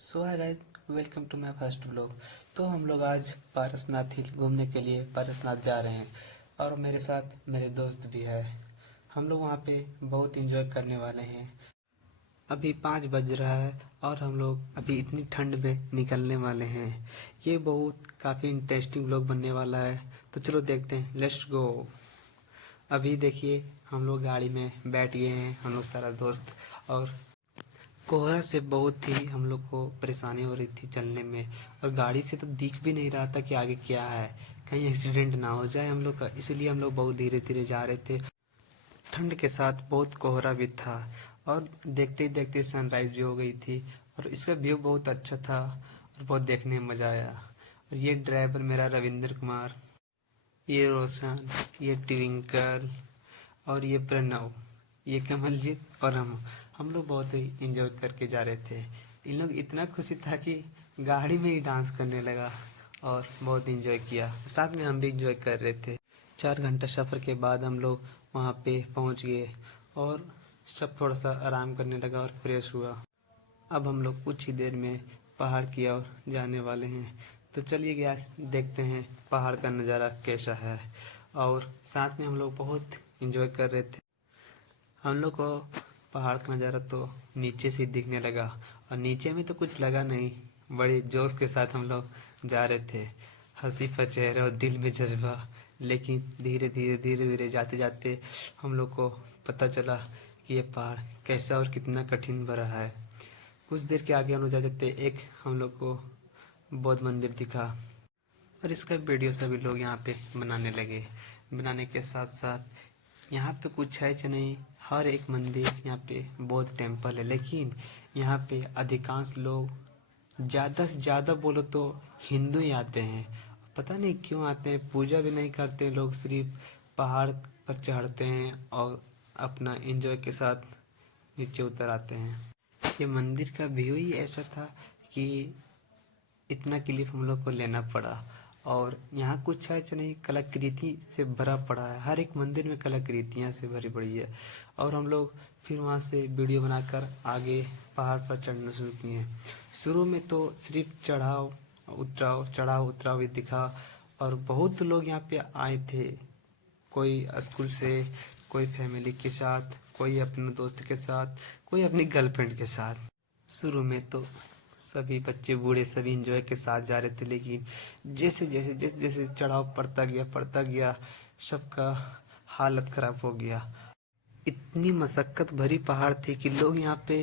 So hi guys, welcome to my first blog. तो हम लोग आज पारसनाथ हिल घूमने के लिए पारसनाथ जा रहे हैं और मेरे साथ मेरे दोस्त भी है। हम लोग वहाँ पे बहुत एंजॉय करने वाले हैं। अभी 5 बज रहा है और हम लोग अभी इतनी ठंड में निकलने वाले हैं। ये बहुत काफ़ी इंटरेस्टिंग ब्लॉग बनने वाला है। तो चलो देखते हैं, लेट्स गो। अभी देखिए हम लोग गाड़ी में बैठ गए हैं, हम लोग सारा दोस्त। और कोहरा से बहुत ही हम लोग को परेशानी हो रही थी चलने में। और गाड़ी से तो दिख भी नहीं रहा था कि आगे क्या है, कहीं एक्सीडेंट ना हो जाए हम लोग का, इसलिए हम लोग बहुत धीरे धीरे जा रहे थे। ठंड के साथ बहुत कोहरा भी था और देखते ही देखते सनराइज भी हो गई थी। और इसका व्यू बहुत अच्छा था और बहुत देखने में मज़ा आया। और ये ड्राइवर मेरा रविंद्र कुमार, ये रोशन, ये ट्विंकल और ये प्रणव, ये कमलजीत और हम लोग बहुत ही इंजॉय करके जा रहे थे। इन लोग इतना खुशी था कि गाड़ी में ही डांस करने लगा और बहुत इंजॉय किया। साथ में हम भी इंजॉय कर रहे थे। 4 घंटा सफ़र के बाद हम लोग वहाँ पे पहुँच गए और सब थोड़ा सा आराम करने लगा और फ्रेश हुआ। अब हम लोग कुछ ही देर में पहाड़ की ओर जाने वाले हैं। तो चलिए गया देखते हैं पहाड़ का नज़ारा कैसा है। और साथ में हम लोग बहुत इंजॉय कर रहे थे। हम लोग को पहाड़ का नज़ारा तो नीचे से ही दिखने लगा और नीचे में तो कुछ लगा नहीं। बड़े जोश के साथ हम लोग जा रहे थे, हंसी पर चेहरा और दिल में जज्बा। लेकिन धीरे धीरे धीरे धीरे जाते जाते हम लोग को पता चला कि ये पहाड़ कैसा और कितना कठिन भरा है। कुछ देर के आगे हम लोग जाते थे, एक हम लोग को बौद्ध मंदिर दिखा और इसका वीडियो सभी लोग यहाँ पे बनाने लगे। बनाने के साथ साथ यहाँ पे कुछ है कि नहीं, हर एक मंदिर यहाँ पे बौद्ध टेम्पल है, लेकिन यहाँ पे अधिकांश लोग, ज़्यादा से ज़्यादा बोलो तो हिंदू ही आते हैं। पता नहीं क्यों आते हैं, पूजा भी नहीं करते लोग, सिर्फ पहाड़ पर चढ़ते हैं और अपना एंजॉय के साथ नीचे उतर आते हैं। ये मंदिर का व्यू ही ऐसा था कि इतना क्लिप हम लोग को लेना पड़ा। और यहाँ कुछ है कि नहीं, कलाकृति से भरा पड़ा है, हर एक मंदिर में कलाकृतियाँ से भरी पड़ी है। और हम लोग फिर वहाँ से वीडियो बनाकर आगे पहाड़ पर चढ़ना शुरू किए। शुरू में तो सिर्फ चढ़ाव उतराव ही दिखा। और बहुत लोग यहाँ पे आए थे, कोई स्कूल से, कोई फैमिली के साथ, कोई अपने दोस्त के साथ, कोई अपनी गर्लफ्रेंड के साथ। शुरू में तो सभी बच्चे बूढ़े सभी इंजॉय के साथ जा रहे थे, लेकिन जैसे जैसे चढ़ाव पड़ता गया सबका हालत खराब हो गया। इतनी मशक्कत भरी पहाड़ थी कि लोग यहाँ पे,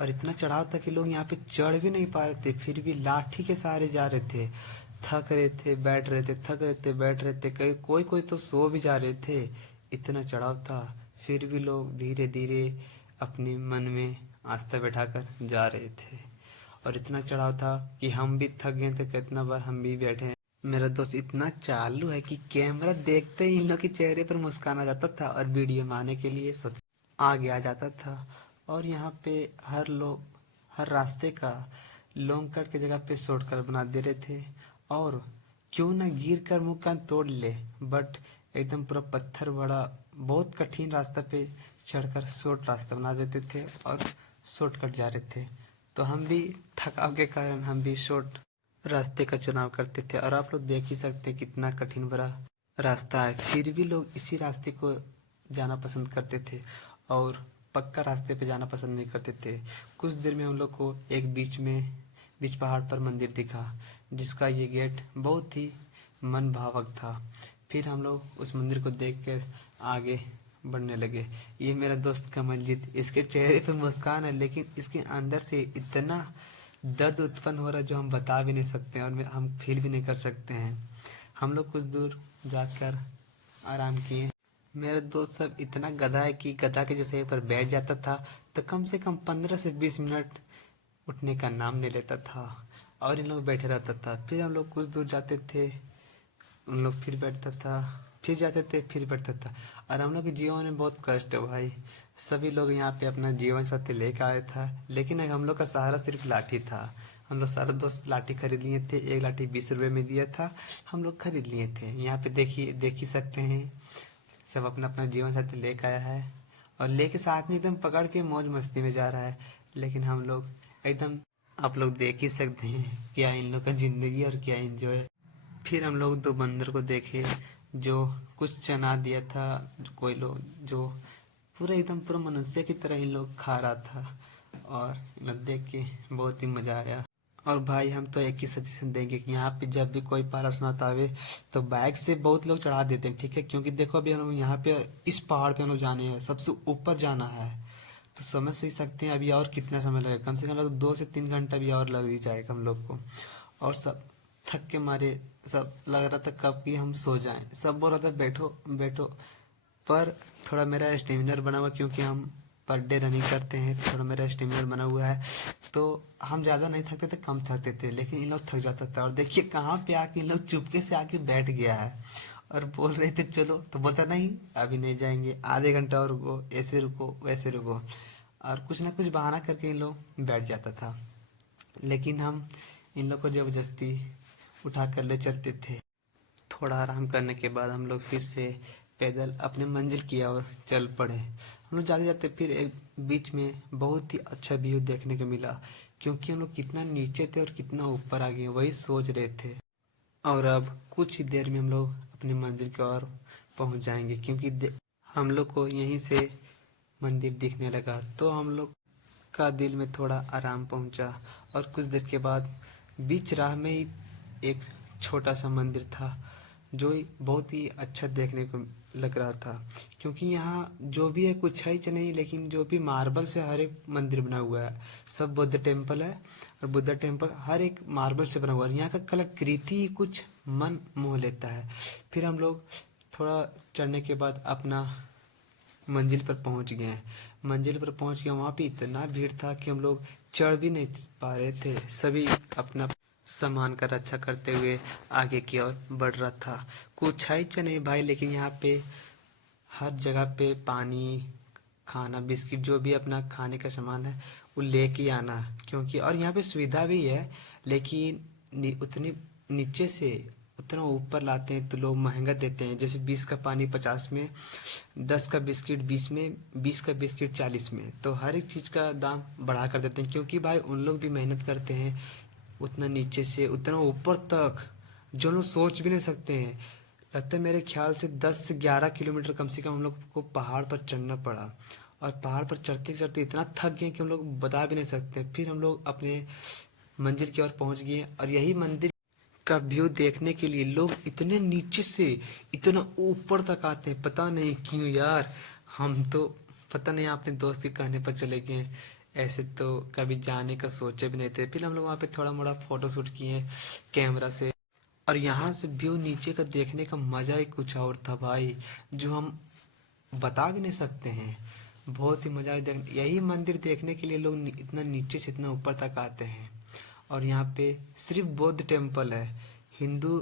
और इतना चढ़ाव था कि लोग यहाँ पे चढ़ भी नहीं पा रहे थे, फिर भी लाठी के सहारे जा रहे थे। थक रहे थे बैठ रहे थे, थक रहे थे बैठ रहे थे, कई कोई कोई तो सो भी जा रहे थे, इतना चढ़ाव था। फिर भी लोग धीरे धीरे अपने मन में आस्था बैठाकर जा रहे थे। और इतना चढ़ाव था कि हम भी थक गए थे, कितना बार हम भी बैठे हैं। मेरा दोस्त इतना चालू है कि कैमरा देखते ही इन लोग के चेहरे पर मुस्कान आ जाता था और वीडियो में आने के लिए सब आगे आ जाता था। और यहाँ पे हर रास्ते का लॉन्ग कट की जगह पे शॉर्टकट बना दे रहे थे। और क्यों ना गिर कर मुंह कान तोड़ ले, बट एकदम पूरा पत्थर बड़ा बहुत कठिन रास्ता पे चढ़कर शॉर्ट रास्ता बना देते थे और शॉर्टकट जा रहे थे। तो हम भी थकाव के कारण हम भी शॉर्ट रास्ते का चुनाव करते थे। और आप लोग देख ही सकते हैं कितना कठिन भरा रास्ता है, फिर भी लोग इसी रास्ते को जाना पसंद करते थे और पक्का रास्ते पे जाना पसंद नहीं करते थे। कुछ देर में हम लोग को एक बीच पहाड़ पर मंदिर दिखा, जिसका ये गेट बहुत ही मन भावक था। फिर हम लोग उस मंदिर को देख कर आगे बढ़ने लगे। ये मेरा दोस्त कमलजीत, इसके चेहरे पे मुस्कान है, लेकिन इसके अंदर से इतना दर्द उत्पन्न हो रहा है जो हम बता भी नहीं सकते और हम फील भी नहीं कर सकते हैं। हम लोग कुछ दूर जाकर आराम किए। मेरे दोस्त सब इतना गधा है कि गधा के जैसे पर बैठ जाता था तो कम से कम 15 से 20 मिनट उठने का नाम नहीं लेता था और इन लोग बैठे रहता था। फिर हम लोग कुछ दूर जाते थे, उन लोग फिर बैठता था, फिर जाते थे, फिर बैठता था। और हम लोग के जीवन में बहुत कष्ट है भाई। सभी लोग यहाँ पे अपना जीवन साथी लेकर आया था, लेकिन हम लोग का सहारा सिर्फ लाठी था। हम लोग सारे दोस्त लाठी खरीद लिए थे, एक लाठी 20 रुपए में दिया था, हम लोग खरीद लिए थे। यहाँ पे देख ही सकते हैं, सब अपना अपना जीवन साथी लेकर आया है और लेके साथ में एकदम पकड़ के मौज मस्ती में जा रहा है। लेकिन हम लोग एकदम आप लोग देख ही सकते हैं क्या इन लोग का जिंदगी और क्या एंजॉय। फिर हम लोग दो बंदर को देखे जो कुछ चना दिया था, कोई लोग जो पूरा एकदम पूरा मनुष्य की तरह इन लोग खा रहा था, और इन लोग देख के बहुत ही मजा आया। और भाई हम तो एक ही सजेशन देंगे कि यहाँ पे जब भी कोई पारसनाथ आवे तो बाइक से बहुत लोग चढ़ा देते हैं, ठीक है, क्योंकि देखो अभी हम लोग यहाँ पे इस पहाड़ पे हम लोग जाने हैं, सबसे ऊपर जाना है, तो समझ ही सकते हैं अभी और कितना समय लगेगा। कम से कम लोग 2 से 3 घंटा भी और लग ही जाएगा हम लोग को। और सब थक के मारे सब लग रहा था कब कि हम सो जाएं, सब बोल रहा था बैठो बैठो। पर थोड़ा मेरा स्टेमिनर बना हुआ, क्योंकि हम पर डे रनिंग करते हैं, तो थोड़ा मेरा स्टेमिनर बना हुआ है, तो हम ज़्यादा नहीं थकते थे, कम थकते थे, लेकिन इन लोग थक जाता था। और देखिए कहाँ पे आके इन लोग चुपके से आके बैठ गया है, और बोल रहे थे चलो, तो बोलता नहीं अभी नहीं जाएंगे, आधे घंटा और रुको, ऐसे रुको वैसे रुको, और कुछ ना कुछ बहाना करके इन लोग बैठ जाता था। लेकिन हम इन लोग को जबरदस्ती उठा कर ले चलते थे। थोड़ा आराम करने के बाद हम लोग फिर से पैदल अपने मंजिल की ओर चल पड़े। हम लोग जाते जाते फिर एक बीच में बहुत ही अच्छा व्यू देखने को मिला, क्योंकि हम लोग कितना नीचे थे और कितना ऊपर आ गए वही सोच रहे थे। और अब कुछ ही देर में हम लोग अपनी मंजिल की ओर पहुंच जाएंगे, क्योंकि हम लोग को यहीं से मंदिर दिखने लगा, तो हम लोग का दिल में थोड़ा आराम पहुंचा। और कुछ देर के बाद बीच राह में ही एक छोटा सा मंदिर था, जो बहुत ही अच्छा देखने को लग रहा था, क्योंकि यहाँ जो भी है कुछ है ही नहीं, लेकिन जो भी मार्बल से हर एक मंदिर बना हुआ है, सब बुद्ध टेम्पल है, और बुद्ध टेम्पल हर एक मार्बल से बना हुआ है। यहाँ का कलाकृति ही कुछ मन मोह लेता है। फिर हम लोग थोड़ा चढ़ने के बाद अपना मंजिल पर पहुंच गए हैं। मंजिल पर पहुंच गए, वहां पे इतना भीड़ था कि हम लोग चढ़ भी नहीं पा रहे थे। सभी अपना सामान का रक्षा करते हुए आगे की ओर बढ़ रहा था। कुछ है ही नहीं भाई, लेकिन यहाँ पे हर जगह पे पानी, खाना, बिस्किट, जो भी अपना खाने का सामान है वो लेके ही आना, क्योंकि और यहाँ पे सुविधा भी है, लेकिन उतनी नीचे से उतना ऊपर लाते हैं तो लोग महंगा देते हैं। जैसे 20 का पानी 50 में, 10 का बिस्किट 20 में, 20 का बिस्किट 40 में, तो हर एक चीज़ का दाम बढ़ा कर देते हैं, क्योंकि भाई उन लोग भी मेहनत करते हैं उतना नीचे से उतना ऊपर तक, जो लोग सोच भी नहीं सकते हैं। लगता है मेरे ख्याल से 10 से 11 किलोमीटर कम से कम हम लोग को पहाड़ पर चढ़ना पड़ा, और पहाड़ पर चढ़ते चढ़ते इतना थक गए कि हम लोग बता भी नहीं सकते। फिर हम लोग अपने मंजिल की ओर पहुंच गए, और यही मंदिर का व्यू देखने के लिए लोग इतने नीचे से इतना ऊपर तक आते हैं, पता नहीं क्यों यार। हम तो पता नहीं अपने दोस्त के कहने पर चले गए, ऐसे तो कभी जाने का सोचे भी नहीं थे। फिर हम लोग वहाँ पे थोड़ा मोड़ा फोटो शूट किए कैमरा से, और यहाँ से व्यू नीचे का देखने का मजा ही कुछ और था भाई, जो हम बता भी नहीं सकते हैं। बहुत ही मजा आया यही मंदिर देखने के लिए लोग इतना नीचे से इतना ऊपर तक आते हैं। और यहाँ पे सिर्फ बौद्ध टेम्पल है, हिंदू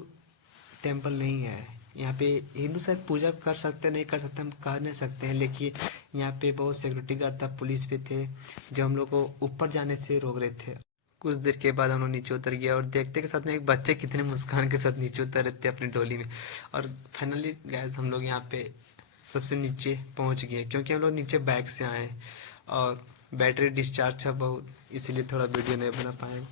टेम्पल नहीं है। यहाँ पे हिंदू शायद पूजा कर सकते नहीं कर सकते हम कह नहीं सकते हैं, लेकिन यहाँ पे बहुत सिक्योरिटी गार्ड था, पुलिस भी थे, जो हम लोग को ऊपर जाने से रोक रहे थे। कुछ देर के बाद हम लोग नीचे उतर गया, और देखते के साथ में एक बच्चे कितने मुस्कान के साथ नीचे उतर रहे थे अपनी डोली में। और फाइनली गैस हम लोग यहाँ पे सबसे नीचे पहुंच गए, क्योंकि हम लोग नीचे बाइक से आए, और बैटरी डिस्चार्ज था बहुत, इसलिए थोड़ा वीडियो नहीं बना पाए।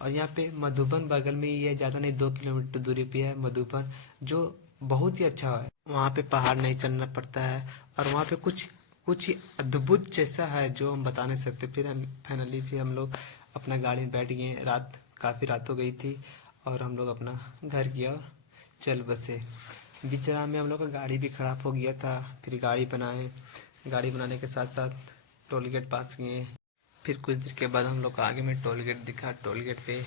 और यहाँ पे मधुबन बगल में ही है, ज़्यादा नहीं 2 किलोमीटर दूरी पे है मधुबन, जो बहुत ही अच्छा है। वहाँ पे पहाड़ नहीं चढ़ना पड़ता है, और वहाँ पे कुछ कुछ ही अद्भुत जैसा है जो हम बता नहीं सकते। फिर फाइनली फिर हम लोग अपना गाड़ी में बैठ गए, रात काफ़ी रात हो गई थी, और हम लोग अपना घर की ओर चल बसे। बीच राह में हम लोग का गाड़ी भी खराब हो गया था, फिर गाड़ी बनाए, गाड़ी बनाने के साथ साथ टोल गेट पास किए। फिर कुछ देर के बाद हम लोग को आगे में टोल गेट दिखा, टोल गेट पे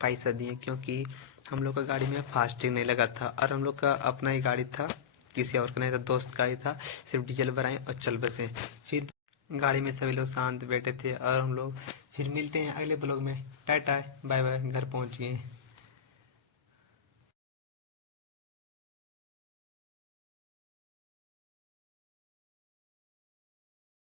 पैसा दिए, क्योंकि हम लोग का गाड़ी में फास्टैग नहीं लगा था, और हम लोग का अपना ही गाड़ी था, किसी और का नहीं था, दोस्त का ही था। सिर्फ डीजल भराए और चल बसे। फिर गाड़ी में सभी लोग शांत बैठे थे, और हम लोग फिर मिलते हैं अगले ब्लॉग में। टाटा बाय बाय, घर पहुंच गए।